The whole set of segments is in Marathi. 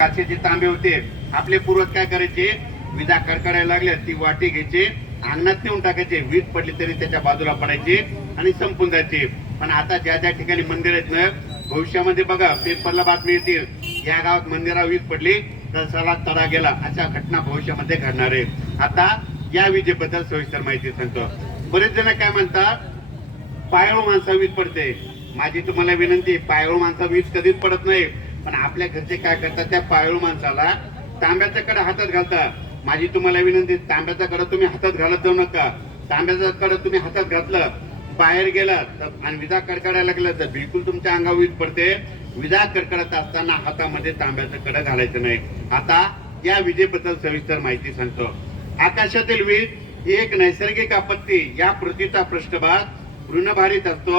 काचेचे तांबे होते आपले पूर्वज काय करायचे? विजा कडकडायला लागल्या ती वाटी घ्यायची अंगणात नेऊन टाकायचे वीज पडली तरी त्याच्या बाजूला पडायची आणि संपून जायचे. पण आता ज्या ज्या ठिकाणी मंदिर आहेत ना भविष्यामध्ये बघा पेपरला बातमी येतील या गावात मंदिरावर वीज पडली तर सला तडा गेला अशा घटना भविष्यामध्ये घडणार आहे आता या विजेबद्दल सविस्तर माहिती सांगतो. बरेच जण काय म्हणतात पायळू माणसा वीज पडते. माझी तुम्हाला विनंती पायळू माणसा वीज कधीच पडत नाही. पण आपल्या घरचे काय करतात त्या पाळीव माणसाला तांब्याचा कडा हातात घालतात. माझी तुम्हाला विनंती तांब्याचा कडा तुम्ही हातात घालत जाऊ नका. तांब्याचा कडा तुम्ही हातात घातलं बाहेर गेला तर आणि विजा कडकडायला लागलं तर बिलकुल तुमच्या अंगावर वीज पडते. विजा कडकडत असताना हातामध्ये तांब्याचं कडा घालायचं नाही. आता या विजेबद्दल सविस्तर माहिती सांगतो. आकाशातील वीज ही एक नैसर्गिक आपत्ती. या पृथ्वीचा पृष्ठभाग ऋणभारित असतो.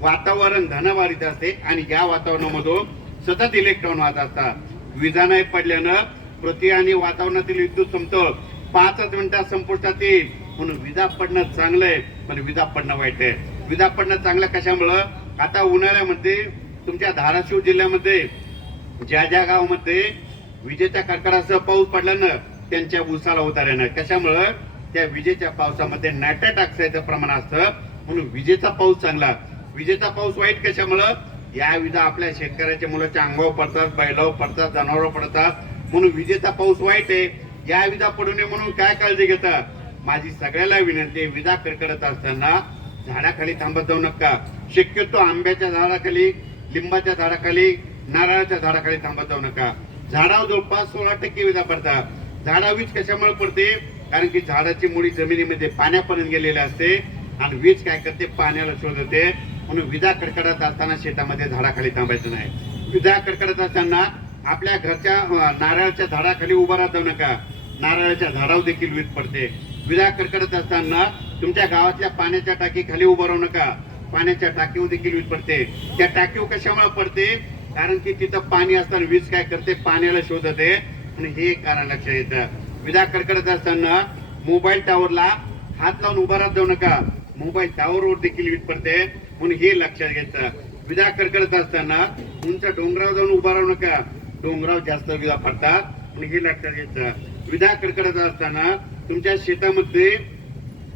वातावरण धनभारित असते आणि या वातावरणामधून सतत इलेक्ट्रॉन वाहत असतात. विजा नाही पडल्यानं पृथ्वी आणि वातावरणातील विद्युत समतोल पाचच मिनिटात संपुष्टात येईल. म्हणून विजा पडणं चांगलं आहे पण विजा पडणं वाईट आहे. विजा पडणं चांगलं कशामुळं? आता उन्हाळ्यामध्ये तुमच्या धाराशिव जिल्ह्यामध्ये ज्या ज्या गावामध्ये विजेच्या कडकडासह पाऊस पडल्यानं त्यांच्या उसाला उतार कशामुळं? त्या विजेच्या पावसामध्ये नायट्रेट ऑक्साईडचं प्रमाण असतं. म्हणून विजेचा पाऊस चांगला. विजेचा पाऊस वाईट कशामुळं? या विजा आपल्या शेतकऱ्याच्या मुलाच्या अंगावर पडतात बैलावर पडतात जनावरं पडतात. म्हणून विजेचा पाऊस वाईट आहे. या विजा पडू नये म्हणून काय काळजी घेतात माझी सगळ्याला विनंती आहे विजा कडकडत असताना झाडाखाली थांबत जाऊ नका. शक्यतो आंब्याच्या झाडाखाली लिंबाच्या झाडाखाली नारळाच्या झाडाखाली थांबत जाऊ नका. झाडावर जवळपास सोळा टक्के विजा पडतात झाडा वीज कशामुळे पडते? कारण की झाडाची मुळी जमिनीमध्ये पाण्यापर्यंत गेलेली असते आणि वीज काय करते? पाण्याला शोधते म्हणून विजा कडकडत असताना शेतामध्ये झाडाखाली थांबायचं नाही. विजा कडकडत असताना आपल्या घरच्या नारळाच्या झाडाखाली उभा राहत जाऊ नका. नारळाच्या झाडावर देखील वीज पडते. विजा कडकडत असताना तुमच्या गावातल्या पाण्याच्या टाकीखाली उभं राहू नका. पाण्याच्या टाकीवर देखील वीज पडते. त्या टाकीवर कशामुळे पडते? कारण की तिथं पाणी असताना वीज काय करते? पाण्याला शोधते. आणि हे कारण लक्षात येतं. विजा कडकडत असताना मोबाईल टावरला हात लावून उभा राहत जाऊ नका. मोबाईल टावरवर देखील वीज पडते. म्हणून हे लक्षात घ्यायचं. विधा कडकडत असताना उंच डोंगरावर जाऊन उभा राहू नका. डोंगरावर जास्त विजा पडतात म्हणून हे लक्षात घ्यायचं. विधा कडकडत असताना तुमच्या शेतामध्ये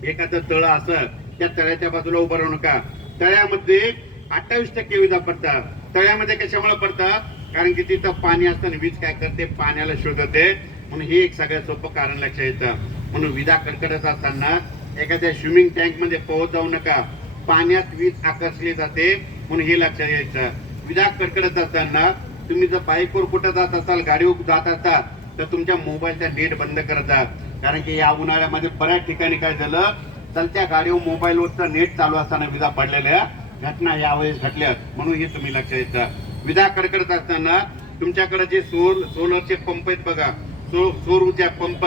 एखादं तळ असं त्या तळ्याच्या बाजूला उभं राहू नका. तळ्यामध्ये अठ्ठावीस टक्के विजा पडतात. तळ्यामध्ये कशामुळे पडतात? कारण की तिथं पाणी असताना वीज काय करते? पाण्याला शोधते. म्हणून हे एक सगळ्यात सोपं कारण लक्षात येतं. म्हणून विजा कडकडत असताना एखाद्या स्विमिंग टँकमध्ये पोहोच जाऊ नका. पाण्यात वीज आकर्षली जाते म्हणून हे लक्षात घ्यायचं. विजा कडकडत असताना तुम्ही जर बाईकवर कुठं जात असाल गाडीवर जात असाल तर तुमच्या मोबाईलचा नेट बंद करत. जा कारण की या उन्हाळ्यामध्ये बऱ्याच ठिकाणी काय झालं तर त्या गाडीवर मोबाईलवरचं नेट चालू असताना विजा पडलेल्या घटना यावेळेस घडल्यात म्हणून हे तुम्ही लक्षात येतं विजा कडकडत असताना तुमच्याकडे जे सोल सोलरचे पंप आहेत बघा सो सौर ऊर्जा पंप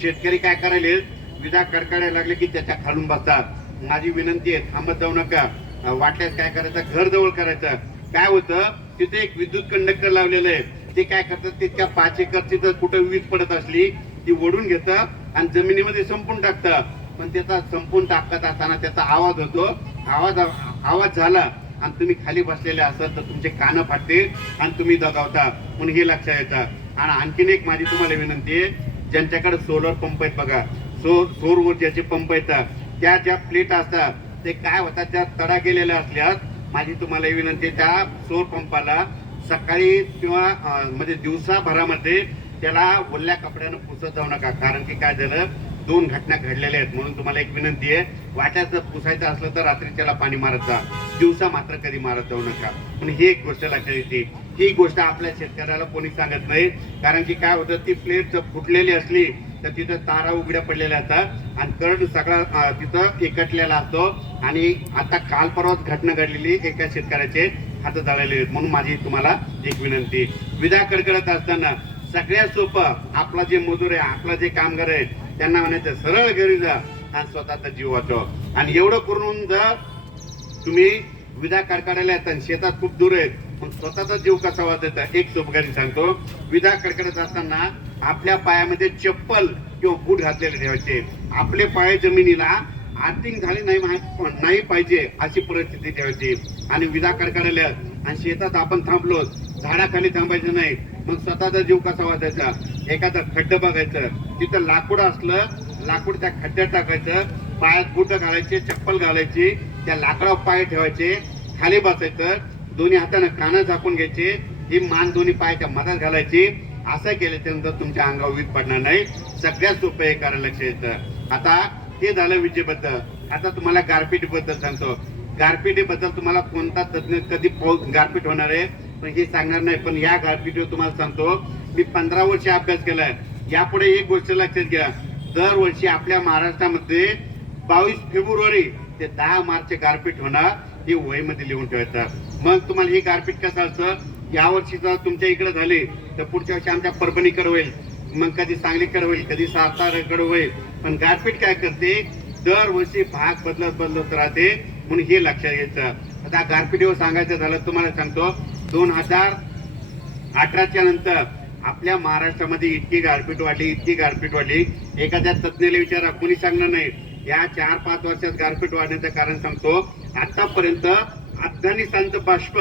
शेतकरी काय करायले विजा कडकडायला लागले की त्याच्या खालून बसतात. माझी विनंती आहे थांबत जाऊ नका. वाटल्यास काय करायचं? घर जवळ करायचं. काय होतं? तिथे एक विद्युत कंडक्टर लावलेलं आहे. ते काय करतात? तितक्या पाच एकरची जर कुठं वीज पडत असली ती ओढून घेतं आणि जमिनीमध्ये संपून टाकतं पण त्याचा संपून टाकत असताना त्याचा आवाज होतो. आवाज आवाज झाला आणि तुम्ही खाली बसलेले असाल तर तुमचे कानं फाटतील आणि तुम्ही दगावता. म्हणून हे लक्षात येतं. आणि आणखीन एक माझी तुम्हाला विनंती आहे. ज्यांच्याकडे सोलर पंप आहेत बघा. सो सौर ऊर्जेचे पंप येतात त्या ज्या प्लेट असतात ते काय होतात त्या तडा गेलेल्या असल्यास माझी तुम्हाला विनंती आहे, त्या सौर पंपाला सकाळी किंवा म्हणजे दिवसाभरामध्ये त्याला ओल्या कपड्यानं पुसत जाऊ नका. कारण की काय झालं दोन घटना घडलेल्या आहेत. म्हणून तुम्हाला एक विनंती आहे वाट्यात जर पुसायचं असलं तर रात्री त्याला पाणी मारत जा. दिवसा मात्र कधी मारत जाऊ नका. पण ही एक गोष्ट लक्षात येते. ही गोष्ट आपल्या शेतकऱ्याला कोणी सांगत नाही. कारण की काय होतं ती प्लेट जर फुटलेली असली तर तिथं तारा उघड्या पडलेल्या असतात आणि करंट सगळा तिथं एकटलेला असतो. आणि आता काल परवाच घटना घडलेली एका शेतकऱ्याचे हात जाळलेले आहेत. म्हणून माझी तुम्हाला एक विनंती. विधा कडकडत असताना सगळ्यात सोपं आपला जे मजूर आहे आपला जे कामगार आहे त्यांना म्हणायचं सरळ घरी जा आणि स्वतःचा जीव वाचव. आणि एवढं करून जर तुम्ही विधा कडकडायला येतात आणि शेतात खूप दूर आहेत पण स्वतःचा जीव कसा वाचायचा एक सोपगारी सांगतो. विधा कडकडत असताना आपल्या पायामध्ये चप्पल किंवा बूट घातलेले ठेवायचे. आपले पाय जमिनीला आर्थिंग झाली नाही नाही पाहिजे अशी परिस्थिती ठेवायची. आणि विदा कडकडायला आणि शेतात आपण थांबलो झाडाखाली थांबायचं नाही. मग स्वतःचा जीव कसा वाचायचा? एखादं खड्ड बघायचं. तिथं लाकूड असलं लाकूड त्या खड्ड्यात टाकायचं. पायात बुट घालायचे चप्पल घालायची त्या लाकडावर पाय ठेवायचे खाली बसायचं. दोन्ही हातानं कानं झाकून घ्यायचे. ही मान दोन्ही पायाच्या मधात घालायची. असं केल्याच्यानंतर तुमच्या अंगावर वीज पडणार नाही. सगळ्यात सोपं हे करायला लक्ष येतं. आता हे झालं विजेबद्दल. आता तुम्हाला गारपीटबद्दल सांगतो. गारपिटी बद्दल तुम्हाला कोणता तज्ञ कधी पाऊस गारपीट होणार आहे पण हे सांगणार नाही. पण या गारपिटीवर तुम्हाला सांगतो मी पंधरा वर्ष अभ्यास केलाय यापुढे एक गोष्ट लक्षात घ्या. दरवर्षी आपल्या महाराष्ट्रामध्ये बावीस फेब्रुवारी ते दहा मार्च गारपीट होणार हे वहीमध्ये लिहून ठेवायचं. मग तुम्हाला हे गारपीट कसं असतं? या वर्षी जर तुमच्या इकडे झाले तर पुढच्या वर्षी आमच्या परभणीकडे होईल मग कधी सांगलीकडे होईल कधी साताराकडे होईल पण गारपीट काय करते? दरवर्षी भाग बदलत बदलत राहते. म्हणून हे लक्षात घ्यायचं. आता गारपिटीवर सांगायचं झालं तुम्हाला सांगतो दोन हजार अठराच्या नंतर आपल्या महाराष्ट्रामध्ये इतकी गारपीट वाढली इतकी गारपीट वाढली. एखाद्या तज्ज्ञाला विचारा कोणी सांगणार नाही. या चार पाच वर्षात गारपीट वाढण्याचं कारण सांगतो. आतापर्यंत अफगाणिस्तानचं बाष्प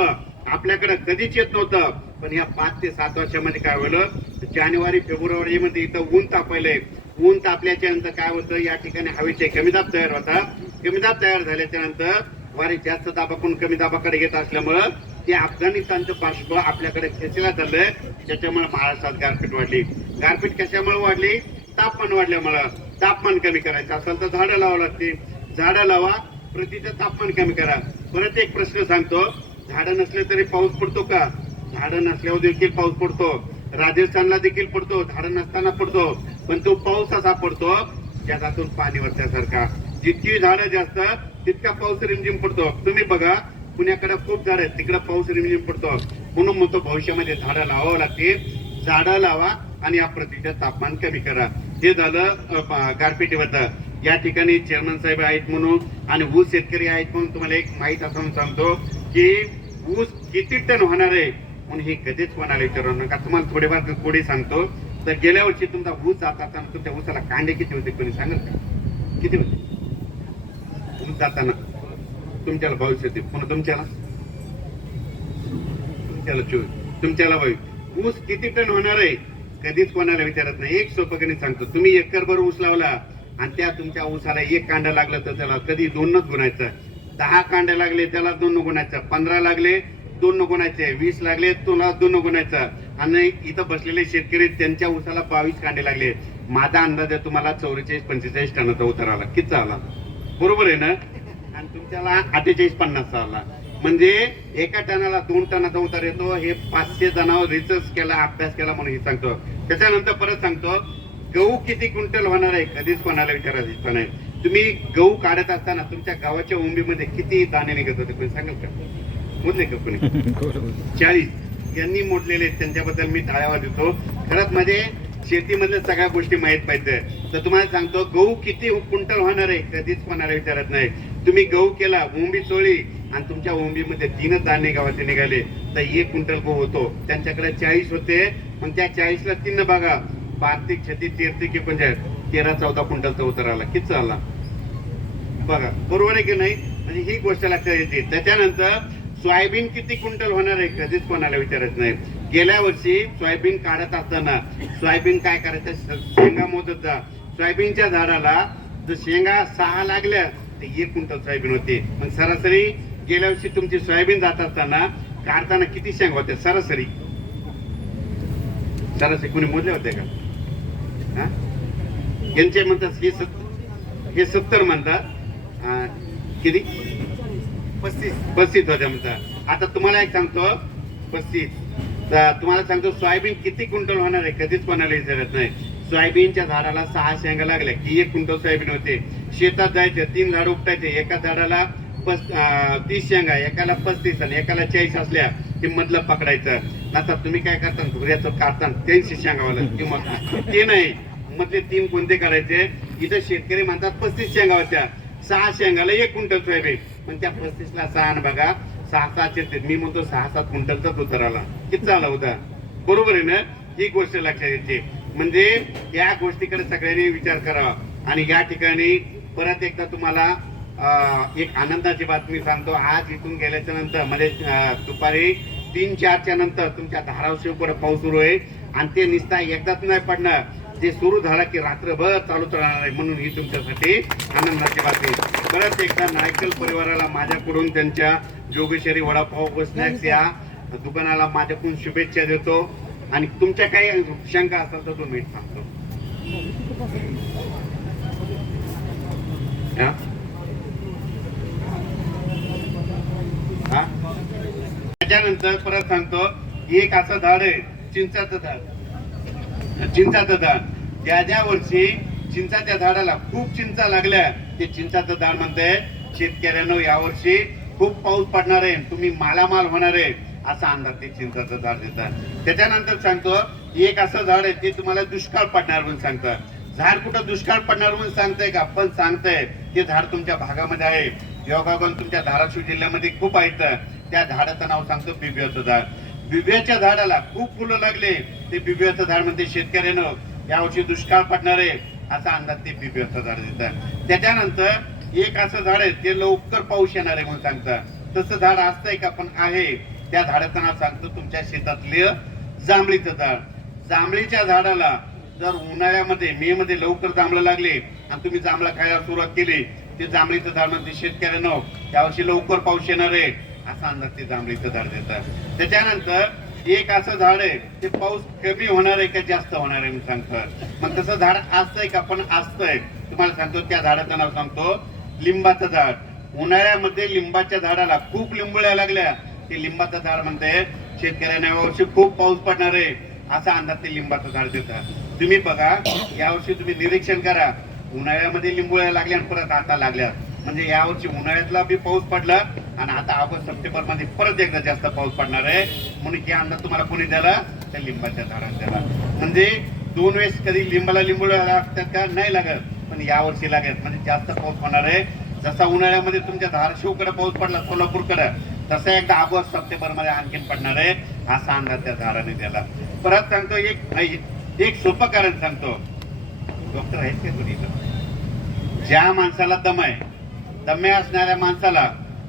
आपल्याकडे कधीच येत नव्हतं. पण या पाच ते सात वर्षामध्ये काय होलं? जानेवारी फेब्रुवारी मध्ये इथं ऊन तापलंय ऊन तापल्याच्या नंतर काय होतं? या ठिकाणी हवेचे कमी दाब तयार होता कमी दाब तयार झाल्याच्यानंतर वारे जास्त दाबाकडून कमी दाबाकडे घेत असल्यामुळं ते अफगाणिस्तानचं पार्श्व आपल्याकडे खेचला चाललंय त्याच्यामुळे महाराष्ट्रात गारपीट वाढली. गारपीट कशामुळे वाढली? तापमान वाढल्यामुळं. तापमान कमी करायचं असेल तर झाडं लावावं लागतील. झाडं लावा प्रतीचं तापमान कमी करा. परत एक प्रश्न सांगतो. झाडं नसले तरी पाऊस पडतो का? झाडं नसल्यावर देखील पाऊस पडतो. राजस्थानला देखील पडतो. झाडं नसताना पडतो. पण तो पाऊस असा पडतो जगातून पाणी वरच्यासारखा. जितकी झाडं जास्त तितका पाऊस रिमझिम पडतो. तुम्ही बघा पुण्याकडे खूप झाड आहेत. तिकडे पाऊस रिमझिम पडतो. म्हणून म्हणतो भविष्यामध्ये झाडं लावावं लागते झाडं लावा आणि या प्रतीचं तापमान कमी करा. हे झालं गारपिटीबद्दल या ठिकाणी चेअरमन साहेब आहेत म्हणून आणि ऊस शेतकरी आहेत म्हणून तुम्हाला एक माहीत असं सांगतो की ऊस किती टन होणार आहे म्हणून हे कधीच कोणाला विचारू नका. तुम्हाला थोडेफार पुढे सांगतो. तर गेल्या वर्षी तुमचा ऊस जाताना तुमच्या ऊसाला कांडे किती होते कोणी सांगाल का? किती होते? ऊस जाताना. तुमच्याला भविष्य होते पुन्हा तुमच्याला? तुमच्याला चोवीस तुमच्याला बावीस ऊस किती टन होणार आहे? कधीच कोणाला विचारत नाही. एक सोपं सांगतो. तुम्ही एकरभर ऊस लावला आणि त्या तुमच्या ऊसाला एक कांडा लागला तर त्याला कधी दोनच गुणायचं. दहा कांडे लागले त्याला दोन गुणायचं पंधरा लागले दोन गुणायचे वीस लागले तुला दोन गुणायचं आणि इथं बसलेले शेतकरी त्यांच्या ऊसाला बावीस कांडे लागले. माझा अंदाज आहे तुम्हाला चौवेचाळीस पंचेचाळीस टनाचा उतार आला. किती आला? बरोबर आहे ना? आणि तुमच्याला अठ्ठेचाळीस पन्नासचा आला. म्हणजे एका टनाला दोन टनाचा उतार येतो. हे पाचशे जणांवर रिसर्च केला अभ्यास केला म्हणून हे सांगतो. त्याच्यानंतर परत सांगतो गहू किती क्विंटल होणार आहे? कधीच कोणाला विचारायचं नाही. तुम्ही गहू काढत असताना तुमच्या गावाच्या उंबीमध्ये किती दाणे निघत होते? कोणी सांगाल का? मोजले का कोणी? चाळीस. यांनी मोडलेले त्यांच्याबद्दल मी टाळ्यावा देतो. खरंच म्हणजे शेतीमधल्या सगळ्या गोष्टी माहीत पाहिजे. तर तुम्हाला सांगतो गहू किती क्विंटल होणार आहे कधीच कोणाला विचारत नाही. तुम्ही गहू केला ओंबी चोळी आणि तुमच्या ओंबीमध्ये तीनच दाणे गावाचे निघाले. तर एक क्विंटल गहू होतो. त्यांच्याकडे चाळीस होते. मग त्या चाळीसला तीन बघा पार्थिक छती तेरतिक एकोणचाळीस. तेरा चौदा क्विंटलचा उतार आला. किती आला? बघा बरोबर आहे की नाही? म्हणजे ही गोष्ट लक्षात येते. त्याच्यानंतर सोयाबीन किती क्विंटल होणार आहे? कधीच कोणाला विचारत नाही. गेल्या वर्षी सोयाबीन काढत असताना सोयाबीन काय करायचं? शेंगा मोजत जा. सोयाबीनच्या झाडाला जर शेंगा सहा लागल्या तर एक क्विंटल सोयाबीन होते. मग सरासरी गेल्या वर्षी तुमची सोयाबीन जात असताना काढताना किती शेंगा होत्या? सरासरी. सरासरी कोणी मोजले होते का? हा? यांचे म्हणतात हे सत्तर हे सत्तर म्हणतात. किती? पस्तीस. पस्तीस होत्या म्हणतात आता तुम्हाला एक सांगतो. पस्तीस. तर तुम्हाला सांगतो सोयाबीन किती क्विंटल होणार आहे? कधीच कोणाला विचारत नाही. सोयाबीनच्या झाडाला सहा शेंगा लागल्या की एक क्विंटल सोयाबीन होते. शेतात जायचे तीन झाड उपटायचे. एका झाडाला पस तीस शेंगा एकाला पस्तीस आणि एकाला चाळीस असल्या ते मधलं पकडायचं. आता तुम्ही काय करता? धुऱ्याचं काढता. त्यांची शेंगावाला किंवा ते नाही. मधले तीन कोणते करायचे? इथं शेतकरी म्हणतात पस्तीस शेंगा होत्या. सहा शेंगाला एक क्विंटल सोयाबीन. पण त्या पस्तीसला सहा न बघा सहा सातशे मी म्हणतो सहा सात क्विंटलचाच उतार आला किती आला होता? बरोबर आहे ना? ही गोष्ट लक्षात येते म्हणजे या गोष्टीकडे सगळ्यांनी विचार करावा. आणि या ठिकाणी परत एकदा तुम्हाला एक आनंदाची बातमी सांगतो. आज इथून गेल्याच्यानंतर म्हणजे दुपारी तीन चारच्या नंतर तुमच्या धाराशिवकडे पाऊस सुरू आहे. आणि ते निसता एकदाच नाही पडणार. जे सुरू झाला की रात्रभर चालूच राहणार आहे म्हणून ही तुमच्यासाठी आनंदाची बातमी परत एकदा नायकल परिवाराला माझ्याकडून त्यांच्या जोगेश्वरी वडापाव व स्नॅक्स या दुकानाला माझ्याकडून शुभेच्छा देतो. आणि तुमच्या काही शंका असेल तर तुम्ही सांगतो त्याच्यानंतर परत सांगतो एक असं झाड आहे चिंचाचं झाड. चिंचाचं झाड. ज्या ज्या वर्षी चिंचाच्या झाडाला खूप चिंचा लागल्या ते चिंचाचं दान म्हणते शेतकऱ्यांनो यावर्षी खूप पाऊस पडणार आहे तुम्ही मालामाल होणार आहे असा अंदाज ते चिंचाचं झाड देतात. त्याच्यानंतर सांगतो एक असं झाड आहे ते तुम्हाला दुष्काळ पडणार म्हणून सांगतं झाड कुठं दुष्काळ पडणार म्हणून सांगतंय का? पण सांगतंय ते झाड तुमच्या भागामध्ये आहे. योगागन तुमच्या धाराशिव जिल्ह्यामध्ये खूप आहेत त्या झाडाचं नाव सांगतो बिबियाचं झाड. बिब्याच्या झाडाला खूप फुलं लागले. ते बिब्याचं झाड म्हणते शेतकऱ्यानं यावर्षी दुष्काळ पडणार आहे. असा अंदाज ते बिब्याचं झाड देतात. त्याच्यानंतर एक असं झाड आहे ते लवकर पाऊस येणार आहे म्हणून सांगतात. तसं झाड असतंय का? पण आहे. त्या झाडाचं नाव सांगतो तुमच्या शेतातलं जांभळीचं झाड. जांभळीच्या झाडाला जर उन्हाळ्यामध्ये मे मध्ये लवकर जांभळं लागले आणि तुम्ही जांभळा खायला सुरुवात केली ते जांभळीचं झाड म्हणजे शेतकऱ्यानं यावर्षी लवकर पाऊस येणार आहे. असा अंदाज ते जांभळीचं झाड देतात. त्याच्यानंतर एक असं झाड आहे ते पाऊस कमी होणार आहे का जास्त होणार आहे मी सांगतो. मग तसं झाड असतंय का पण असतंय तुम्हाला सांगतो त्या झाडाचं नाव सांगतो लिंबाचं झाड. उन्हाळ्यामध्ये लिंबाच्या झाडाला खूप लिंबुळ्या लागल्या. ते लिंबाचं झाड म्हणते शेतकऱ्यांना यावर्षी खूप पाऊस पडणार आहे. असा अंदाज ते लिंबाचं झाड देतात. तुम्ही बघा यावर्षी तुम्ही निरीक्षण करा. उन्हाळ्यामध्ये लिंबुळ्या लागल्या आणि परत आता लागल्या म्हणजे यावर्षी उन्हाळ्यातला बी पाऊस पडला आणि आता ऑगस्ट सप्टेंबरमध्ये परत एकदा जास्त पाऊस पडणार आहे. म्हणून हे अंदाज तुम्हाला कोणी द्याला त्या लिंबाच्या झाडाला द्याला म्हणजे दोन वेळेस कधी लिंबाला लिंबू लागतात का? नाही लागत. पण यावर्षी लागत म्हणजे जास्त पाऊस होणार आहे. जसा उन्हाळ्यामध्ये तुमच्या धाराशिवकडे पाऊस पडला सोलापूरकडे तसा एकदा ऑगस्ट सप्टेंबरमध्ये आणखीन पडणार आहे. असा अंदाज त्या झाडाने दिला. परत सांगतो एक एक सोपं कारण सांगतो. डॉक्टर आहेत का कोणी ज्या माणसाला दम आहे दमे असणाऱ्या माणसाला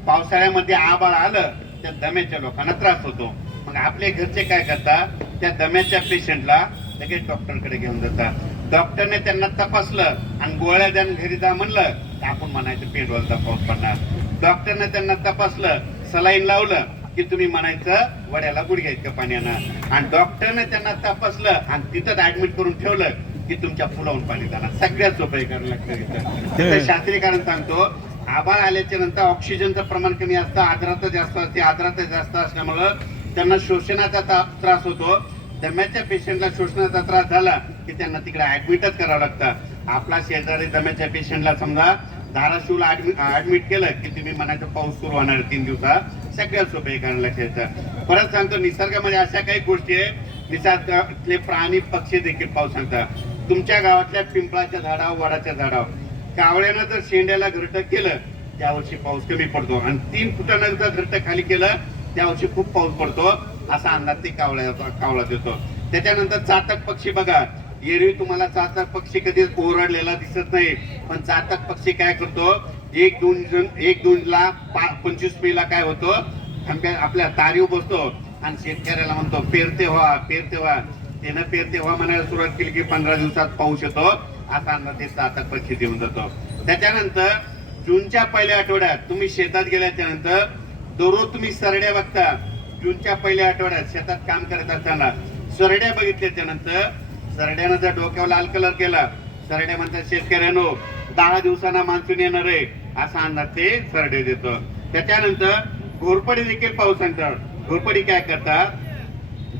पावसाळ्यामध्ये आबाळ आलं त्या दम्याच्या लोकांना त्रास होतो. मग आपले घरचे काय करतात? त्या दम्याच्या पेशंटला लगेच डॉक्टरकडे घेऊन जातात. डॉक्टरने त्यांना तपासलं आणि गोळ्या द्या आणि घरी जा म्हणलं तर आपण म्हणायचं पेट्रोलचा पाऊस पडणार. डॉक्टरने त्यांना तपासलं सलाईन लावलं की तुम्ही म्हणायचं वड्याला गुडघ्या इतकं पाण्यानं? आणि डॉक्टरने त्यांना तपासलं आणि तिथंच ऍडमिट करून ठेवलं की तुमच्या फुलावून पाणी जाणार. सगळ्यात सोपं करायला लागतं इथं. तिथं शास्त्रीय कारण सांगतो आभाळ आल्याच्यानंतर ऑक्सिजनचं प्रमाण कमी असतं आर्द्रता जास्त असते. आर्द्रता जास्त असल्यामुळं त्यांना शोषणाचा त्रास होतो. दम्याच्या पेशंटला शोषणाचा त्रास झाला की त्यांना तिकडे ऍडमिटच करावं लागतं. आपला शेजारी दम्याच्या पेशंटला समजा धाराशिवला ऍडमिट केलं की तुम्ही म्हणायचं पाऊस सुरू होणार तीन दिवसात. सगळ्यात सोपं हे कारण लक्षात परत सांगतो निसर्गामध्ये अशा काही गोष्टी आहेत. निसर्गातले प्राणी पक्षी देखील पाऊस सांगतात. तुमच्या गावातल्या पिंपळाच्या झाडावर वडाच्या झाडावर. कावळ्यानं जर शेंड्याला घरटं केलं त्यावर्षी पाऊस कमी पडतो. आणि तीन फुटानं जर घरटं खाली केलं त्यावर्षी खूप पाऊस पडतो असा अंदाज ते कावळ्या कावळा देतो. त्याच्यानंतर चातक पक्षी बघा. एरवी तुम्हाला चातक पक्षी कधी ओरडलेला दिसत नाही पण चातक पक्षी काय करतो? एक दोन जण एक दोन ला पंचवीस मे ला काय होतो? थांब्या आपल्या तारीव बसतो आणि शेतकऱ्याला म्हणतो पेरते व्हा पेरते व्हा. त्यानं पेरते व्हा म्हणायला सुरुवात केली की पंधरा दिवसात पाऊस येतो. असा अंदाज ते चातक पक्षी देऊन जातो. त्याच्यानंतर जूनच्या पहिल्या आठवड्यात तुम्ही शेतात गेल्याच्यानंतर दररोज तुम्ही सरड्या बघता. जूनच्या पहिल्या आठवड्यात शेतात काम करत असताना सरड्या बघितल्याच्या नंतर सरड्यानं जर डोक्यावर लाल कलर केला सरड्या म्हणतात शेतकऱ्यानो दहा दिवसांना मान्सून येणार आहे. असा अंदाज ते सरडे देतो. त्याच्यानंतर घोरपडी देखील पाऊस सांगतात. घोरपडी काय करतात?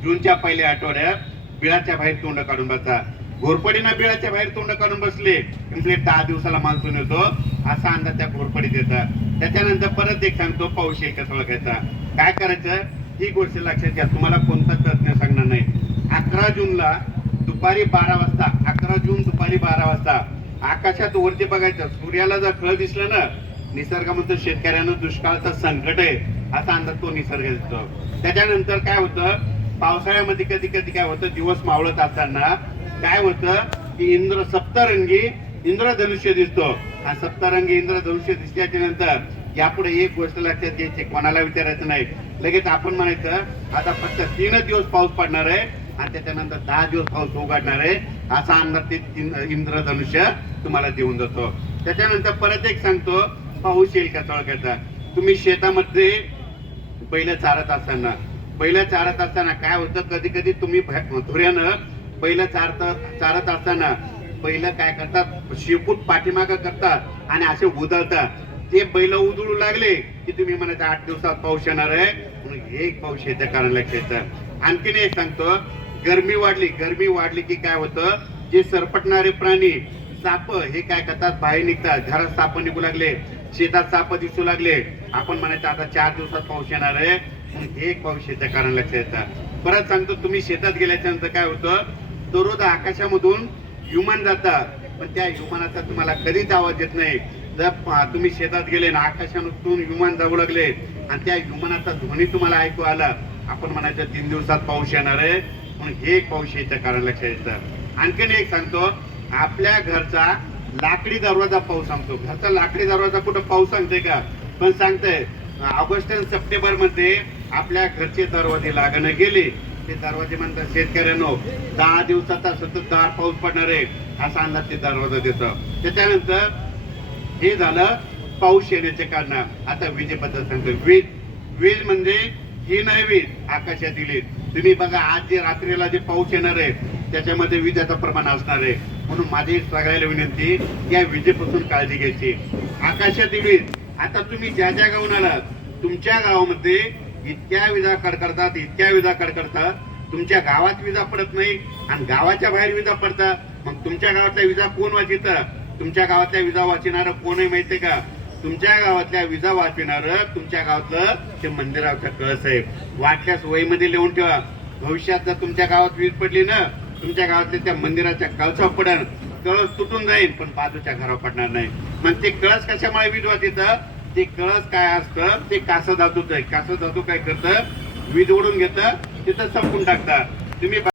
जूनच्या पहिल्या आठवड्यात बिळाच्या बाहेर तोंड काढून बसता घोरपडीनं बिळाच्या बाहेर तोंड काढून बसले. म्हणजे दहा दिवसाला मान्सून येतो असा अंदाज त्या घोरपडीत येतात त्याच्यानंतर परत एक सांगतो पाऊस येईल कसं ओळखायचा काय करायचं? ही गोष्ट लक्षात घ्या. तुम्हाला कोणता तज्ज्ञ सांगणार नाही. अकरा जूनला दुपारी बारा वाजता अकरा जून दुपारी बारा वाजता आकाशात वरती बघायचं. सूर्याला जर खळ दिसलं ना निसर्ग म्हणतो शेतकऱ्यांना दुष्काळाचं संकट आहे असा अंदाज तो निसर्ग देतो त्याच्यानंतर काय होतं? पावसाळ्यामध्ये कधी कधी काय होतं? दिवस मावळत असताना काय होतं की इंद्र सप्तरंगी इंद्रधनुष्य दिसतो. आणि सप्तरंगी इंद्रधनुष्य दिसल्याच्या नंतर यापुढे एक गोष्ट लक्षात घ्यायची कोणाला विचारायचं नाही. लगेच आपण म्हणायचं आता फक्त तीनच दिवस पाऊस पडणार आहे आणि त्याच्यानंतर दहा दिवस पाऊस उघडणार आहे असा अंदाज ते इंद्रधनुष्य तुम्हाला देऊन जातो. त्याच्यानंतर परत एक सांगतो पाऊस येईल का तळक्याचा तुम्ही शेतामध्ये बैल चारत असताना बैल चारत असताना काय होतं? कधी कधी तुम्ही धुऱ्यानं पहिलं चारत चारत असताना पहिलं काय करतात? शेपूट पाठीमाग करतात आणि असे उदळतात ते बैल उधळू लागले की तुम्ही म्हणायचं आठ दिवसात पाऊस येणार आहे. म्हणून एक पाऊस येतं कारण लक्षात आणखीन एक सांगतो गरमी वाढली गरमी वाढली की काय होतं? जे सरपटणारे प्राणी साप हे काय करतात? बाहेर निघतात. घरात साप निघू लागले शेतात साप दिसू लागले. आपण म्हणायचं आता चार दिवसात पाऊस येणार आहे. म्हणून एक पाऊस येतं कारण लक्षात येतं. परत सांगतो तुम्ही शेतात गेल्याच्यानंतर काय होतं? दररोज आकाशामधून विमान जातात. पण त्या विमानाचा तुम्हाला कधीच आवाज येत नाही. जर तुम्ही शेतात गेले ना आकाशातून विमान जाऊ लागले आणि त्या विमानाचा ध्वनी तुम्हाला ऐकू आला आपण म्हणायचं तीन दिवसात पाऊस येणार आहे. म्हणून हे एक पाऊस यायचं कारण लक्षात येतं. आणखीन एक सांगतो आपल्या घरचा लाकडी दरवाजा पाऊस सांगतो. घरचा लाकडी दरवाजा कुठं पाऊस सांगते का? पण सांगतंय ऑगस्ट आणि सप्टेंबरमध्ये आपल्या घरचे दरवाजे लागणं गेले. ते दरवाजे म्हणतात शेतकऱ्यांनो दहा दिवसाचा सतत दार पाऊस पडणार आहे असा अंदाज ते दरवाजा देतो. त्याच्यानंतर हे झालं पाऊस येण्याचे कारण. आता विजेबद्दल सांगतो वीज वीज म्हणजे ही नाही वीज आकाशातील दिली तुम्ही बघा आज जे रात्रीला जे पाऊस येणार आहे त्याच्यामध्ये विजेचं प्रमाण असणार आहे. म्हणून माझी सगळ्याला विनंती या विजेपासून काळजी घ्यायची. आकाशातील वीज. आता तुम्ही ज्या ज्या गावून आलात तुमच्या गावामध्ये इतक्या विजा कडकडतात इतक्या विजा कडकडतात. तुमच्या गावात विजा पडत नाही आणि गावाच्या बाहेर विजा पडतात. मग तुमच्या गावातल्या विजा कोण वाचित? तुमच्या गावातल्या विजा वाचणार कोणही माहितीये का? तुमच्या गावातल्या विजा वाचविणार तुमच्या गावातलं ते मंदिराचं कळस आहे. वाटल्यास वहीमध्ये लिहून ठेवा. भविष्यात जर तुमच्या गावात वीज पडली ना तुमच्या गावातल्या त्या मंदिराच्या कळसावर पडण कळस तुटून जाईल पण बाजूच्या घरावर पडणार नाही. मग ते कळस कशामुळे वीज वाचित? ते कळस काय असतं ते कासं धातूच आहे. कासं धातू काय करतं? वीज ओढून घेतं तिथं संपून टाकतात. तुम्ही